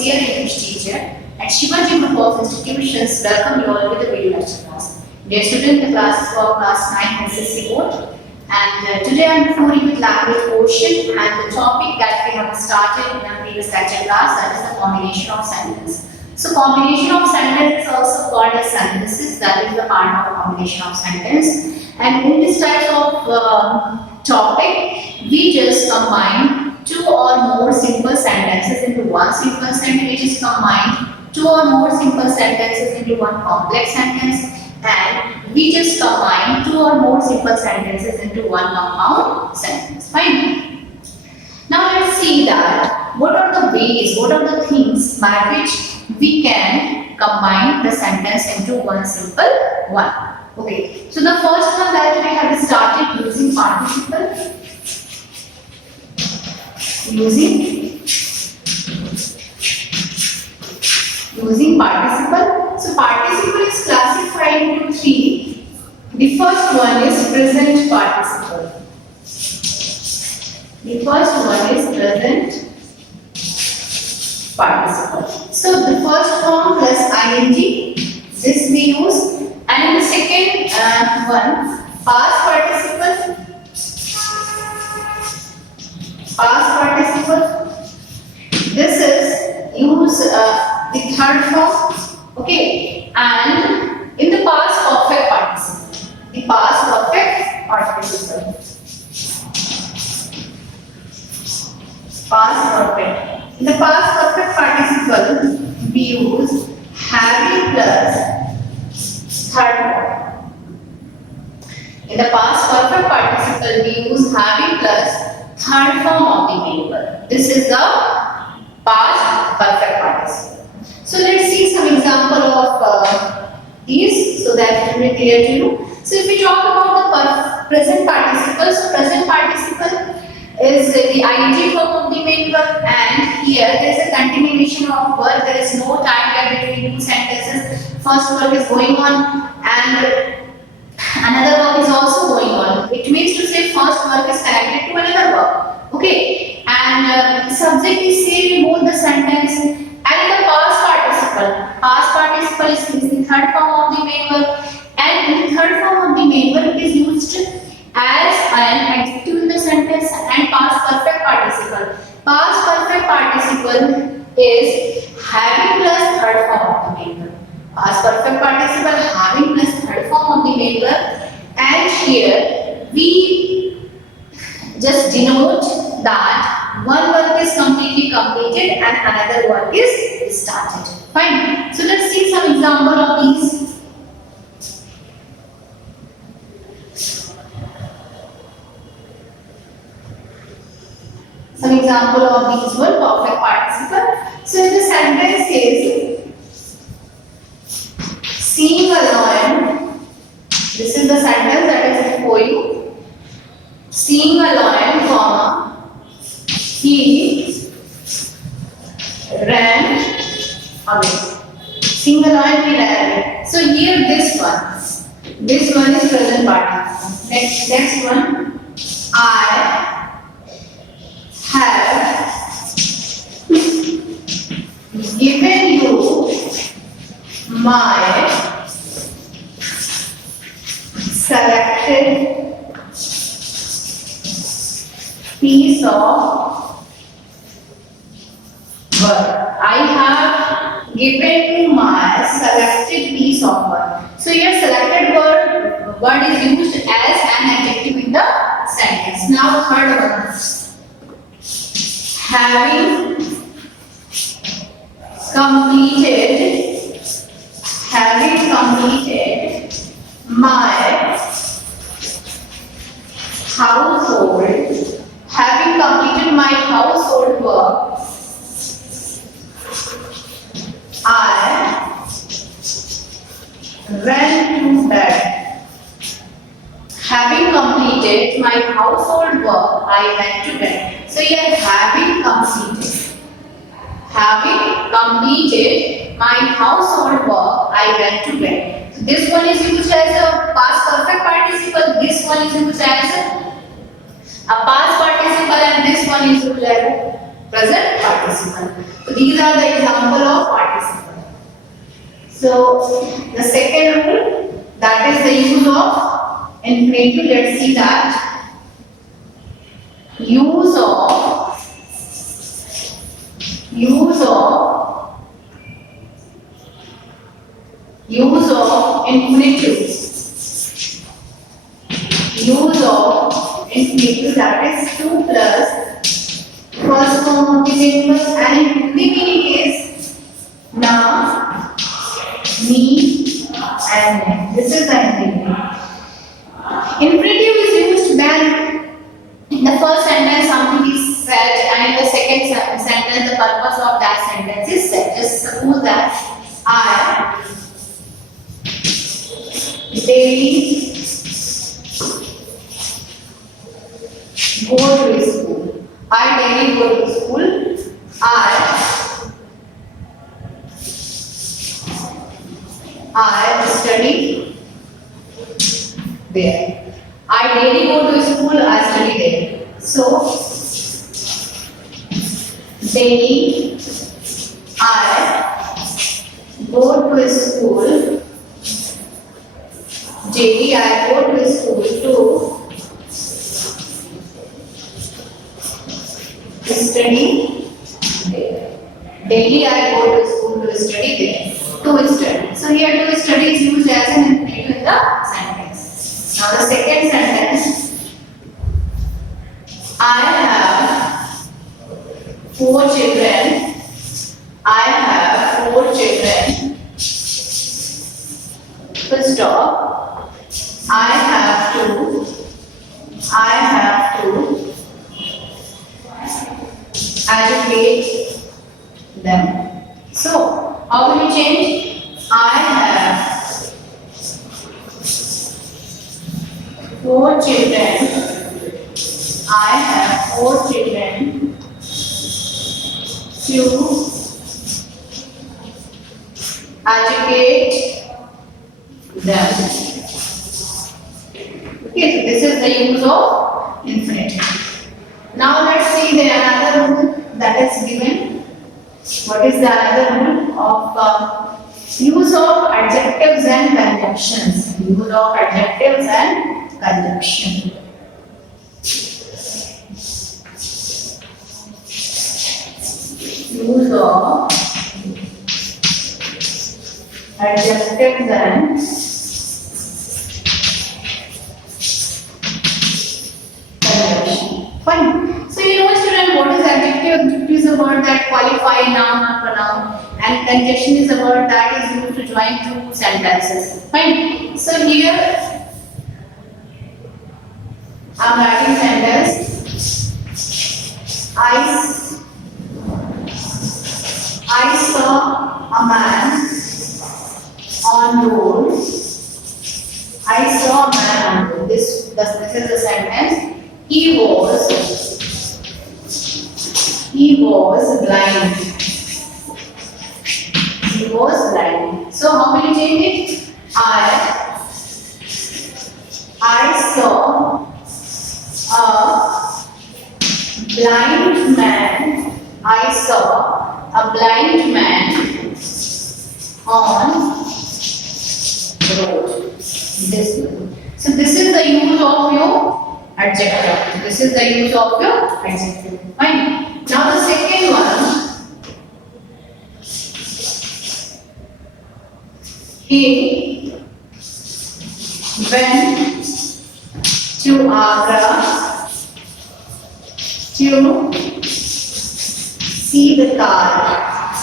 is your English teacher at Shivaji Group of Institutions. Welcome you all to the video lecture class. Dear students, the class is for class 9 SSC board, and today I am before you with language portion and the topic that we have started in our previous lecture class, that is the combination of sentences. So combination of sentence is also called as synthesis, that is the part of combination of sentence. And in this type of topic, we just combine two or more simple sentences into one simple sentence. We just combine two or more simple sentences into one complex sentence, and we just combine two or more simple sentences into one compound sentence. Fine. Now let's see that what are the ways, what are the things by which we can combine the sentence into one simple one. Okay, so the first one that we have started using participle. Using participle. So participle is classified into three. The first one is present participle. The first one is present participle. So the first form plus ing, this we use, and the second one, past participle. Past participle. This is use the third form. Okay, and in the past perfect participle. The past perfect participle. Past perfect. In the past perfect participle, we use having plus third form. In the past perfect participle, we use having plus third form of the main verb. This is the past perfect participle. So let's see some example of these so that it will be clear to you. So if we talk about the present participle, so present participle is the ing form of the main verb, and here there is a continuation of verb. There is no time gap between two sentences. First verb is going on and another verb is also going on. It means to say first verb is connected to another verb. Okay, and subject is same in both the sentence. And in the past participle is the third form of the main verb, and in the third form of the main verb it is used as an adjective in the sentence. And past perfect participle. Past perfect participle is having plus third form of the main verb. Past perfect participle having plus third form of the main verb, and here we just denote that one work is completely completed and another work is started. Fine. So let's see some example of these. Some example of these were perfect participle. So if the sentence is seeing a lion, this is the sentence that is before you. Seeing a lion, comma, he ran away. Seeing a lion, he ran away. So here this one is present participle. Next one, I have given you my selected piece of work. I have given you my selected piece of work. So here selected word is used as an adjective in the sentence. Now third one. Having completed my household work, I went to bed. Having completed my household work, I went to bed. So here having completed my household work, I went to bed. So this one is used as a past perfect participle. This one is used as a past participle, and this one is used as a present participle. So these are the example of participle. So the second rule, that is the use of infinitive. Let's see that. Use of infinitive. Use of infinitive, that is 2 plus first form of the same verb, and in Hindi meaning is na, me, and ne. This is the Hindi meaning. Infinitive is used when in the first sentence something is said and in the second sentence the purpose of that sentence is said. Just suppose that I daily go to school. I daily go to school. I study there. I daily go to school. I study there. So daily I go to school. Daily I go to school to study there. Daily I go to school to study there. To study. So here to study is used as an infinitive in the sentence. Now the second sentence. I have 4 children. I have 4 children. Full stop. I have to educate them. So, how will you change? I have 4 children. I have 4 children to educate them. Okay, so this is the use of infinitive. Now let's see the another rule that is given. What is the another rule of use of adjectives and conjunctions? Use of adjectives and conjunction. Use of adjectives and conjunction. Fine. So you know, student, what is adjective? Adjective is a word that qualify noun or pronoun, and conjunction is a word that is used to join two sentences. Fine. So here I am writing sentence. I saw a man on road. I saw a man on road. This is the sentence. He was blind. He was blind. So how will you change it? I saw a blind man. I saw a blind man on the road. This one. So this is the use of your adjective. This is the use of your adjective. Fine. Now the second one. He went to Agra to see the Taj.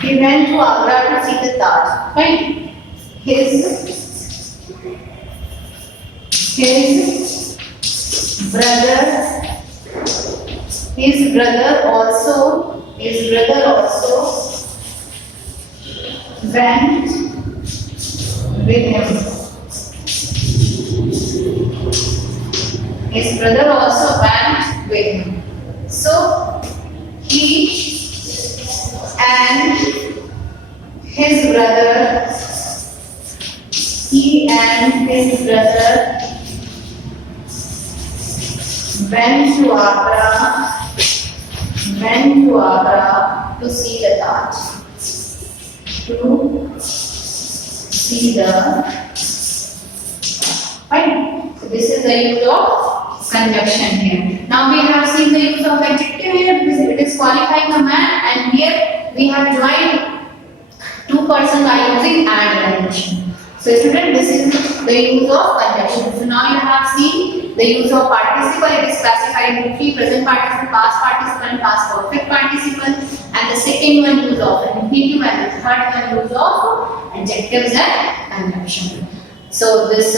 He went to Agra to see the Taj. Fine. His brother also went with him. His brother also went with him. So he and his brother went to Agra to see the dot. To see the fine. So this is the use of conjunction here. Now we have seen the use of adjective here because it is qualifying a man, and here we have joined two persons by using and conjunction. So student, this is the use of conjunction. So now you have seen the use of participle. It is classified into three: present participle, past participle, and past perfect participle. And the second one use of infinitive, and the third one use of adjectives and conjunction. So this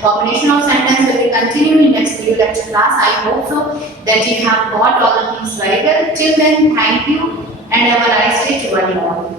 combination of sentence will be continued in next video lecture class. I hope so that you have got all the things very well. Till then, thank you and have a nice day to all.